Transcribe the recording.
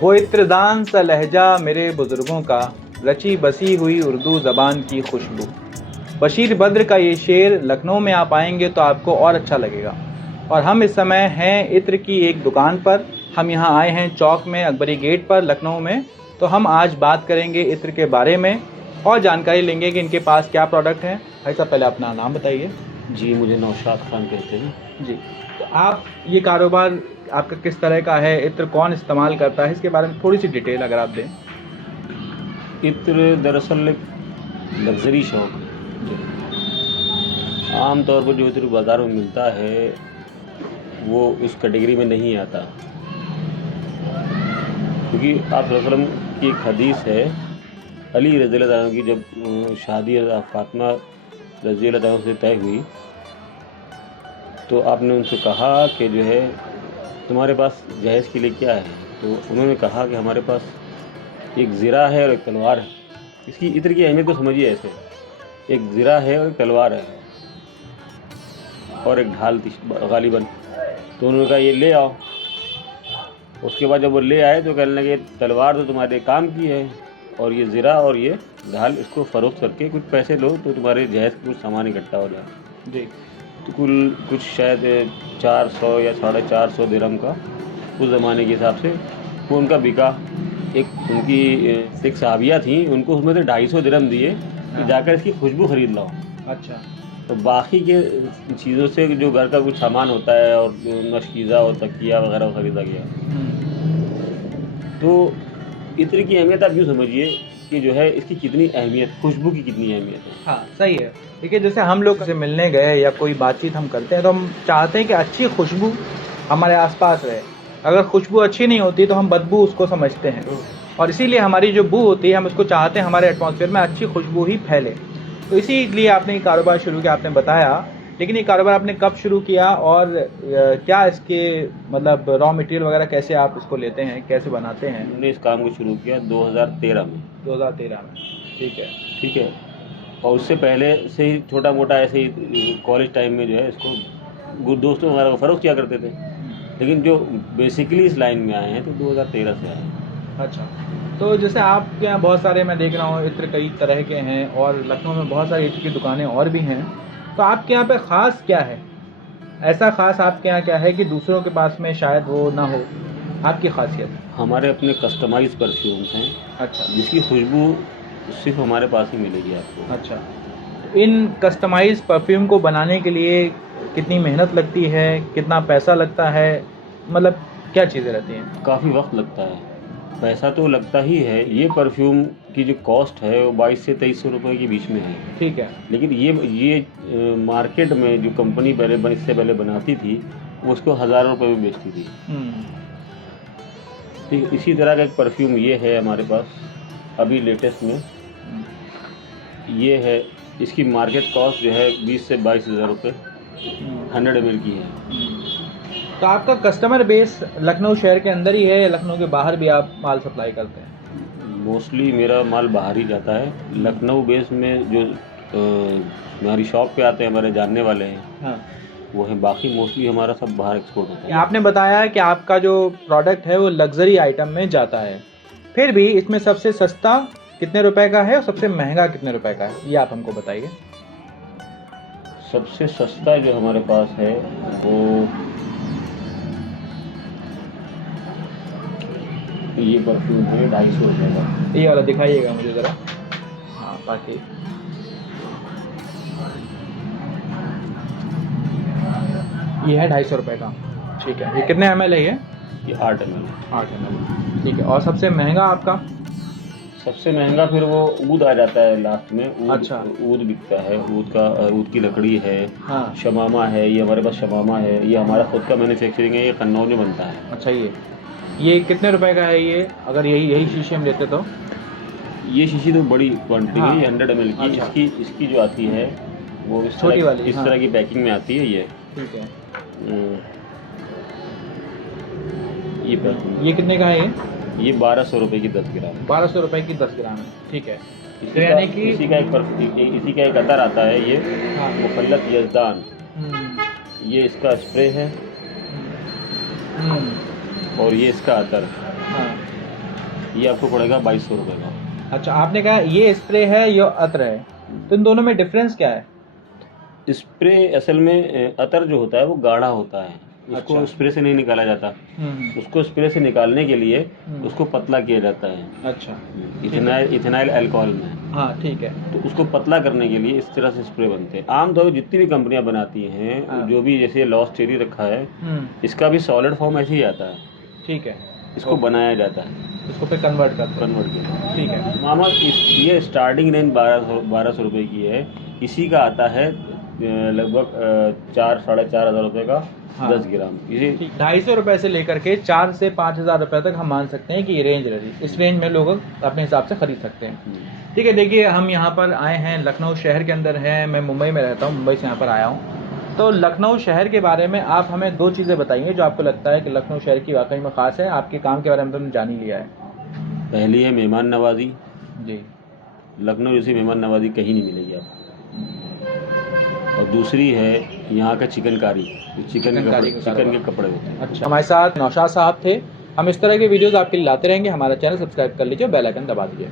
वो इत्रदान सा लहजा मेरे बुज़ुर्गों का, रची बसी हुई उर्दू ज़बान की खुशबू। बशीर बद्र का ये शेर लखनऊ में आप आएंगे तो आपको और अच्छा लगेगा। और हम इस समय हैं इत्र की एक दुकान पर। हम यहाँ आए हैं चौक में, अकबरी गेट पर, लखनऊ में। तो हम आज बात करेंगे इत्र के बारे में और जानकारी लेंगे कि इनके पास क्या प्रोडक्ट हैं। भाई साहब, पहले अपना नाम बताइए। जी, मुझे नौशाद खान कहते हैं। जी, तो आप ये कारोबार आपका किस तरह का है, इत्र कौन इस्तेमाल करता है, इसके बारे में थोड़ी सी डिटेल अगर आप दें। इत्र दरअसल एक लग्जरी शौक है। आम तौर पर जो इत्र बाज़ार में मिलता है वो इस कैटेगरी में नहीं आता, क्योंकि आप वसल्लम की एक हदीस है, अली रज़ियल्लाहु अन्हु की जब शादी फातिमा रज़ियल्लाहु अन्हा से तय हुई तो आपने उनसे कहा कि जो है तुम्हारे पास जहेज़ के लिए क्या है। तो उन्होंने कहा कि हमारे पास एक ज़िरा है और एक तलवार है। इसकी इत्र की अहमियत को समझिए ऐसे, एक ज़िरा है और एक तलवार है और एक ढाल थी गालिबन। तो उन्होंने कहा ये ले आओ। उसके बाद जब वो ले आए तो कहने लगे तलवार तो तुम्हारे काम की है और ये ज़िरा और ये ढाल, इसको फ़रोख्त करके कुछ पैसे लो तो तुम्हारे जहेज़ का कुछ सामान इकट्ठा हो जाए। जी। तो कुछ शायद 400 या 450 दिरहम का उस ज़माने के हिसाब से वो उनका बिका। एक उनकी एक सहाबिया थी, उनको उसमें से 250 दिरहम दिए कि जाकर इसकी खुशबू ख़रीद लाओ। अच्छा। तो बाकी के चीज़ों से जो घर का कुछ सामान होता है और मशकीज़ा और तकिया वगैरह ख़रीदा गया। तो इत्र की अहमियत आप यूँ समझिए कि जो है इसकी कितनी अहमियत, खुशबू की कितनी अहमियत है। हाँ, सही है। देखिए, जैसे हम लोग से मिलने गए या कोई बातचीत हम करते हैं तो हम चाहते हैं कि अच्छी खुशबू हमारे आसपास रहे। अगर खुशबू अच्छी नहीं होती तो हम बदबू उसको समझते हैं, और इसीलिए हमारी जो बू होती है हम उसको चाहते हैं हमारे एटमॉस्फेयर में अच्छी खुशबू ही फैले। तो इसीलिए आपने ये कारोबार शुरू किया, आपने बताया। लेकिन ये कारोबार आपने कब शुरू किया और क्या इसके मतलब रॉ मटेरियल वगैरह कैसे आप इसको लेते हैं, कैसे बनाते हैं? हमने इस काम को शुरू किया 2013 में। 2013 में, ठीक है। ठीक है। और उससे पहले से ही छोटा मोटा ऐसे ही कॉलेज टाइम में जो है इसको दोस्तों वगैरह को फ़रोख्त किया करते थे। लेकिन जो बेसिकली इस लाइन में आए हैं तो 2013 से आए हैं। अच्छा, तो जैसे आपके यहाँ बहुत सारे मैं देख रहा हूँ इत्र कई तरह के हैं और लखनऊ में बहुत सारी इत्र की दुकानें और भी हैं। तो आपके यहाँ पे ख़ास क्या है? ऐसा ख़ास आपके यहाँ क्या है कि दूसरों के पास में शायद वो ना हो, आपकी ख़ासियत? हमारे अपने कस्टमाइज़ परफ्यूम्स हैं। अच्छा। जिसकी खुशबू सिर्फ हमारे पास ही मिलेगी आपको। अच्छा, इन कस्टमाइज़ परफ्यूम को बनाने के लिए कितनी मेहनत लगती है, कितना पैसा लगता है, मतलब क्या चीज़ें रहती हैं? काफ़ी वक्त लगता है, पैसा तो लगता ही है। ये परफ्यूम की जो कॉस्ट है वो 22 से 2300 रुपये के बीच में है। ठीक है। लेकिन ये मार्केट में जो कंपनी इससे पहले बनाती थी वो उसको हज़ारों रुपये में बेचती थी। ठीक, इसी तरह का एक परफ्यूम ये है हमारे पास अभी लेटेस्ट में। ये है, इसकी मार्केट कॉस्ट जो है 20 से 22 हज़ार रुपये 100 ml की है। तो आपका कस्टमर बेस लखनऊ शहर के अंदर ही है या लखनऊ के बाहर भी आप माल सप्लाई करते हैं? मोस्टली मेरा माल बाहर ही जाता है। लखनऊ बेस में जो हमारी शॉप पे आते हैं, हमारे जानने वाले हैं, हाँ, वो हैं। बाकी मोस्टली हमारा सब बाहर एक्सपोर्ट होता है। आपने बताया कि आपका जो प्रोडक्ट है वो लग्जरी आइटम में जाता है, फिर भी इसमें सबसे सस्ता कितने रुपए का है और सबसे महंगा कितने रुपए का है, ये आप हमको बताइए। सबसे सस्ता जो हमारे पास है वो ये परफ्यूम है 250 रुपये का। ये वाला दिखाइएगा मुझे ज़रा। हाँ, ताकि ये है 250 रुपये का। ठीक है। ये कितने ml है ये 8 ml है। 8 ml, ठीक है। और सबसे महंगा आपका? सबसे महंगा फिर वो ऊद आ जाता है लास्ट में। ऊद, अच्छा। ऊद बिकता है। ऊद की लकड़ी है। हाँ। शमामा है, ये हमारे पास शमामा है। ये हमारा खुद का मैन्युफैक्चरिंग है, ये कन्नौज में बनता है। अच्छा, ये कितने रुपए का है ये, अगर यही शीशी हम लेते तो? ये शीशी तो बड़ी क्वांटिटी हाँ। है, ये 100 ml की। अच्छा। इसकी जो आती है वो इस छोटी तरह वाली, इस हाँ। तरह की पैकिंग में आती है। ये ठीक है। ये पैकिंग ये कितने का है ये 1200 रुपये की 10 ग्राम। 1200 रुपये की 10 ग्राम है, ठीक है। इसी यानी कि इसी का एक अतर आता है, ये हाँ। मुखल्लत यज़दान। ये इसका स्प्रे है और ये इसका अतर। हाँ। ये आपको पड़ेगा 2200 रुपये का। अच्छा, आपने कहा ये स्प्रे है या अत्र है, तो इन दोनों में डिफरेंस क्या है? स्प्रे असल में अतर जो होता है वो गाढ़ा होता है, उसको अच्छा। स्प्रे से नहीं निकाला जाता। उसको स्प्रे से निकालने के लिए उसको पतला किया जाता है। अच्छा, इथेनाइल अल्कोहल में। हाँ ठीक है। तो उसको पतला करने के लिए इस तरह से स्प्रे बनते हैं। आमतौर पर जितनी भी कंपनियां बनाती हैं, हाँ। जो भी जैसे लॉस्ट चेरी रखा है, इसका भी सॉलिड फॉर्म ऐसे ही आता है। ठीक है, इसको बनाया जाता है, इसको फिर कन्वर्ट करते हैं। कन्वर्ट किया। ठीक है। मामा ये स्टार्टिंग रेंज 1200 रुपये की है। इसी का आता है लगभग 4-4.5 हज़ार रुपये का। हाँ। 10 ग्राम। इसी 250 रुपए से लेकर के 4 से 5 हज़ार रुपए तक हम मान सकते हैं कि ये रेंज रही। इस रेंज में लोग अपने हिसाब से खरीद सकते हैं। ठीक है, देखिए हम यहाँ पर आए हैं, लखनऊ शहर के अंदर हैं। मैं मुंबई में रहता हूँ, मुंबई से यहाँ पर आया हूँ। तो लखनऊ शहर के बारे में आप हमें 2 चीज़ें बताइए जो आपको लगता है कि लखनऊ शहर की वाकई में ख़ास है। आपके काम के बारे में तो हमने जान ही लिया है। पहली है मेहमान नवाजी। जी। लखनऊ जैसी मेहमान नवाजी कहीं नहीं मिलेगी आपको। और दूसरी है यहाँ का चिकनकारी। चिकन के कपड़े होते हैं। अच्छा, हमारे साथ नौशाद साहब थे। हम इस तरह के वीडियोस आपके लिए लाते रहेंगे। हमारा चैनल सब्सक्राइब कर लीजिए, बेल आइकन दबा दीजिए।